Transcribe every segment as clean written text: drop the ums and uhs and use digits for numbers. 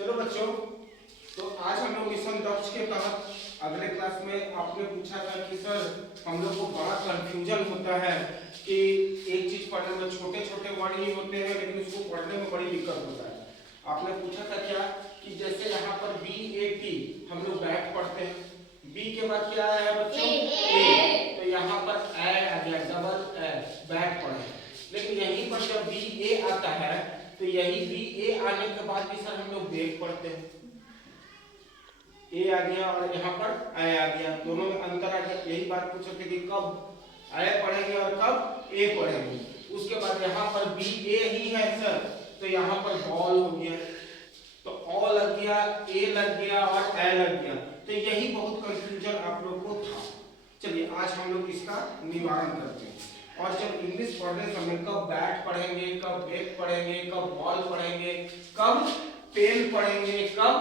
चलो बच्चों, तो आज हम लोग मिशन दक्ष के तहत अगले क्लास में आपने पूछा था कि सर हम लोग को बड़ा कंफ्यूजन होता है कि एक चीज पढ़ने में छोटे छोटे वर्ड ही होते हैं लेकिन उसको पढ़ने में बड़ी दिक्कत होता है। आपने पूछा था क्या कि जैसे यहाँ पर BAT हम लोग बैट पढ़ते हैं, बी के बाद क्या आया है बच्चों ए, तो यहाँ पर ए आ गया, डबल ए बैट पढ़े। लेकिन यहीं पर जब BA आता है तो यही BA आने के बाद भी सर हम लोग बेग पढ़ते हैं, ए आ गया और यहाँ पर ए आ गया, दोनों में अंतर आ गया। यही बात पूछे थे कि कब ए पढ़ेंगे और कब ए पढ़ेंगे। उसके बाद यहाँ पर BA ही है सर, तो यहाँ पर बॉल हो गया, तो ओ लग गया, ए लग गया और ए लग गया। तो यही बहुत कंफ्यूजन आप लोग को था। चलिए आज हम लोग इसका निवारण करते हैं। और जब इंग्लिश पढ़ने समय कब बैट पढ़ेंगे, कब बैट पढ़ेंगे, कब बॉल पढ़ेंगे, कब पेन पढ़ेंगे, कब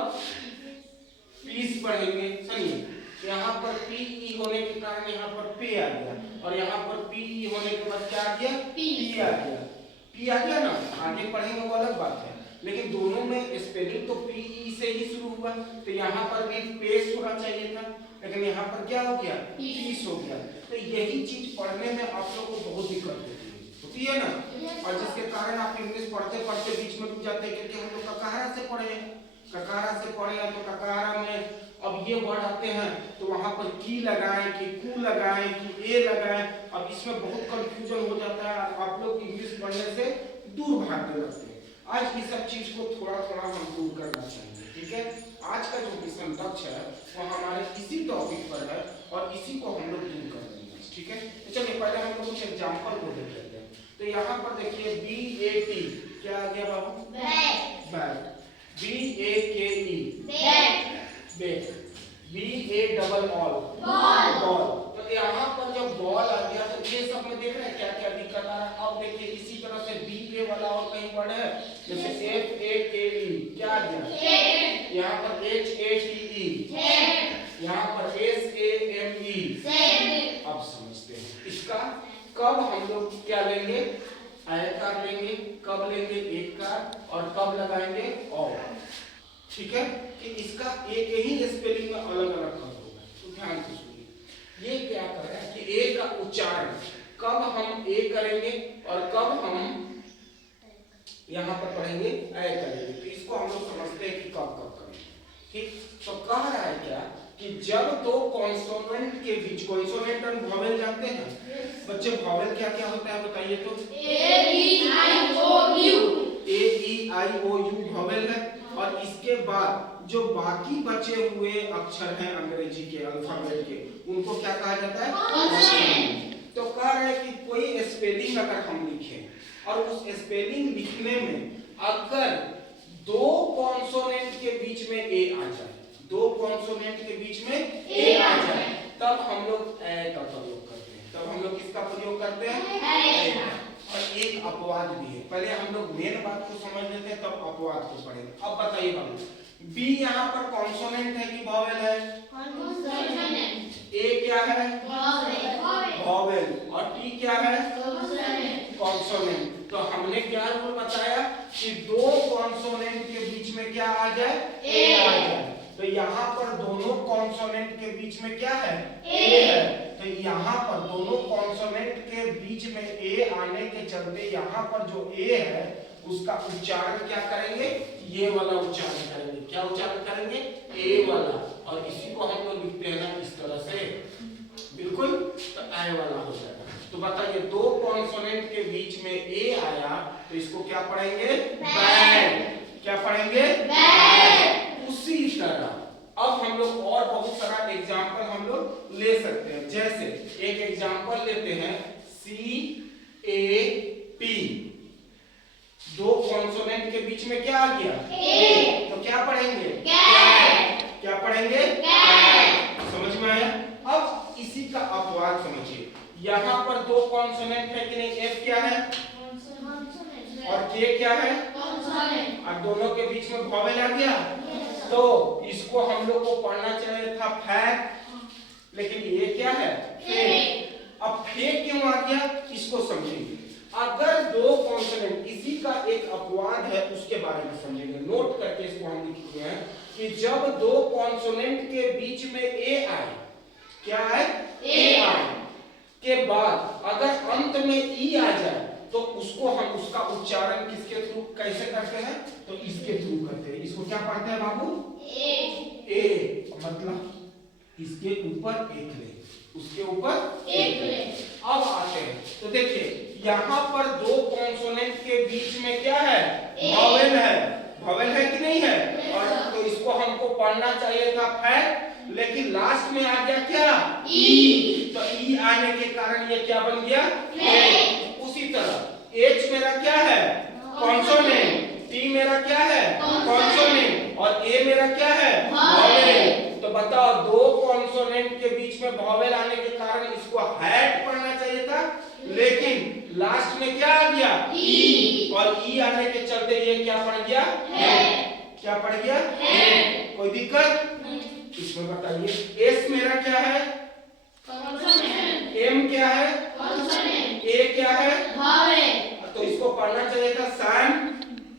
पीस पढ़ेंगे। चलिए यहाँ पर PE होने के कारण यहाँ पर पे आ गया और यहाँ पर PE होने के बाद क्या आ गया, P आ गया। P आ गया ना, आगे पढ़ेंगे वो अलग बात है, लेकिन दोनों में स्पेलिंग तो PE से ही शुरू हुआ, तो यहाँ पर भी पेस होना चाहिए था, लेकिन यहाँ पर क्या हो गया, पीस हो गया। तो यही चीज पढ़ने में आप लोगों को बहुत दिक्कत होती है ना, और जिसके कारण आप इंग्लिश पढ़ते पढ़ते बीच में रुक जाते हैं, क्योंकि हम लोग ककारा से पढ़े हैं, ककारा से पढ़े हैं तो ककारा में अब ये वर्ड आते हैं तो वहां पर की लगाएं कि कू लगाएं कि ए लगाएं। अब इसमें बहुत कंफ्यूजन हो जाता है, आप लोग इंग्लिश पढ़ने से दूर भागने लगते हैं। आज इस सब चीज को थोड़ा थोड़ा हम दूर करना चाहिए, ठीक है। आज का जो मिशन दक्ष है वो हमारे इसी टॉपिक पर है और इसी को हम लोग दूर कर देंगे, ठीक है। तो चलिए पहले हम लोग कुछ एग्जांपल को देख लेते हैं। तो यहाँ पर देखिए BAT क्या आ गया बाबू, bat, BAKE bat, BA double ball. तो यहाँ पर जब बॉल आ गया तो ये सब में देख रहे हैं क्या क्या दिक्कत आ रहा है। अब देखिए इसी तरह से BA वाला और कहीं वर्ड है, जैसे FAKE क्या आ गया, यहाँ पर HATE, यहाँ पर SAME। अब समझते हैं इसका कब हम लोग क्या लेंगे, आयताकार लेंगे, कब लेंगे एक का, और कब लगाएंगे और, ठीक है। कि इसका एक ही स्पेलिंग में अलग अलग कर होगा, तो ध्यान से सुनिए। ये क्या कर रहा है कि ए का उच्चारण कब हम ए करेंगे और कब हम यहाँ पर पढ़ेंगे ए करेंगे, तो इसको हम लोग समझते हैं कि कब कब करेंगे, ठीक। तो कह रहा है क्या कि जब दो कॉन्सोनेंट के बीच, कॉन्सोनेंट और वॉवेल जानते हैं बच्चे, वॉवेल क्या क्या होता है बताइए तो, A-E-I-O-U वॉवेल है, और इसके बाद जो बाकी बचे हुए अक्षर हैं अंग्रेजी के अल्फाबेट के, उनको क्या कहा जाता है, कॉन्सोनेंट। तो कह रहे हैं कि कोई स्पेलिंग अगर हम लिखें और उस स्पेलिंग लिखने में अगर दो कॉन्सोनेंट के बीच में ए आ जाए, दो कॉन्सोनेंट के बीच में ए आ जाए, तब हम लोग ए का प्रयोग करते हैं। तब हम लोग किसका प्रयोग करते हैं, और एक अपवाद भी है। पहले हम लोग मेन बात को समझ लेते हैं तब अपवाद को पढ़ेंगे। अब बताइए बाबू, बी यहाँ पर कॉन्सोनेंट है कि वॉवेल है, ए क्या है, वॉवेल, और टी क्या है, कॉन्सोनेंट। तो हमने क्या रूल बताया कि दो कॉन्सोनेंट के बीच में क्या आ जाए, ए आ जाए। तो यहाँ पर दोनों कॉन्सोनेंट के बीच में क्या है, ए है, तो यहाँ पर दोनों कॉन्सोनेंट के बीच में ए आने के चलते यहाँ पर जो ए है उसका उच्चारण क्या करेंगे, ये वाला उच्चारण करेंगे। क्या उच्चारण करेंगे, ए वाला, और इसी को हम लोग लिखते हैं ना इस तरह से, बिल्कुल, तो ए वाला हो जाएगा। तो बताइए दो कॉन्सोनेंट के बीच में ए आया तो इसको क्या पढ़ेंगे, बैट। क्या पढ़ेंगे, बैट। उसी तरह अब हम लोग और बहुत सारा एग्जांपल हम लोग ले सकते हैं। जैसे एक एग्जांपल लेते हैं CAP, दो कॉन्सोनेंट के बीच में क्या आ गया, ए, तो क्या पढ़ेंगे, कैट। क्या पढ़ेंगे, कैट। समझ में आया। अब इसी का अपवाद समझिए, यहाँ पर दो कॉन्सोनेंट है कि नहीं, एफ क्या है और के क्या है, और दोनों के बीच में वॉवेल आ गया, तो इसको हम लोग को पढ़ना चाहिए था फैक, लेकिन ये क्या है, फेक। अब फेक क्यों आ गया इसको समझेंगे। अगर दो कॉन्सोनेंट, इसी का एक अपवाद है उसके बारे में समझेंगे, नोट करके इसको हम लिखेंगे। है कि जब दो कॉन्सोनेंट के बीच में ए आए, क्या है, ए आए के बाद अगर अंत में ई आ जाए तो उसको हम उसका उच्चारण किसके थ्रू कैसे करते हैं, तो इसके थ्रू करते हैं। इसको क्या पढ़ते हैं बाबू, ए मतलब इसके ऊपर एक ले, उसके ऊपर एक ले। अब आते हैं तो देखिए यहाँ पर दो कॉन्सोनेंट के बीच में क्या है, वॉवेल है, वॉवेल है कि नहीं है, और तो इसको हमको पढ़ना चाहिए था फैक्ट, लेकिन लास्ट में आ गया क्या, ई, तो ई आने के कारण ये क्या बन गया, ए। उसी तरह एच मेरा क्या है, कॉन्सोनेंट, टी मेरा क्या है, कॉन्सोनेंट, और ए मेरा क्या है, वॉवेल। तो बताओ दो कॉन्सोनेंट के बीच में वॉवेल आने के कारण इसको हैट पढ़ना चाहिए था, लेकिन लास्ट में क्या आ गया, ई, और ई आने के चलते ये क्या पड़ गया, हैट। क्या पड़ गया, हैट। कोई दिक्कत इसमें बताइए। एस मेरा क्या है, कॉन्सोनेंट, एम क्या है, कॉन्सोनेंट, ए क्या है, वॉवेल। तो इसको पढ़ना चाहिए था सैम,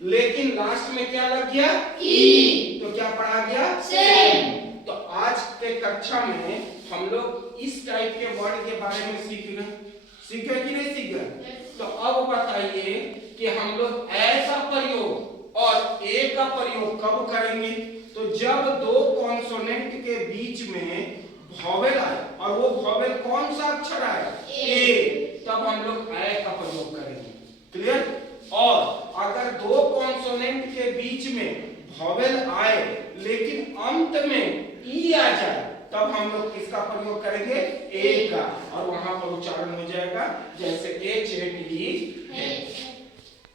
लेकिन लास्ट में क्या लग गया, ई, तो क्या पढ़ा गया, सेम। तो आज के कक्षा में हम लोग इस टाइप के वर्ड के बारे में सीख गए कि नहीं सीख गए। तो अब बताइए कि हम लोग ऐसा प्रयोग और ए का प्रयोग कब करेंगे, तो जब दो कॉन्सोनेंट के बीच में वॉवेल आए, और वो वॉवेल कौन सा अक्षर आए, ए, तब हम लोग ए का प्रयोग करेंगे। क्लियर। और अगर दो कॉन्सोनेंट के बीच में वॉवेल आए लेकिन अंत में ई आ जाए, तब हम लोग किसका प्रयोग करेंगे, ए का, और वहां पर उच्चारण हो जाएगा जैसे एच ए टी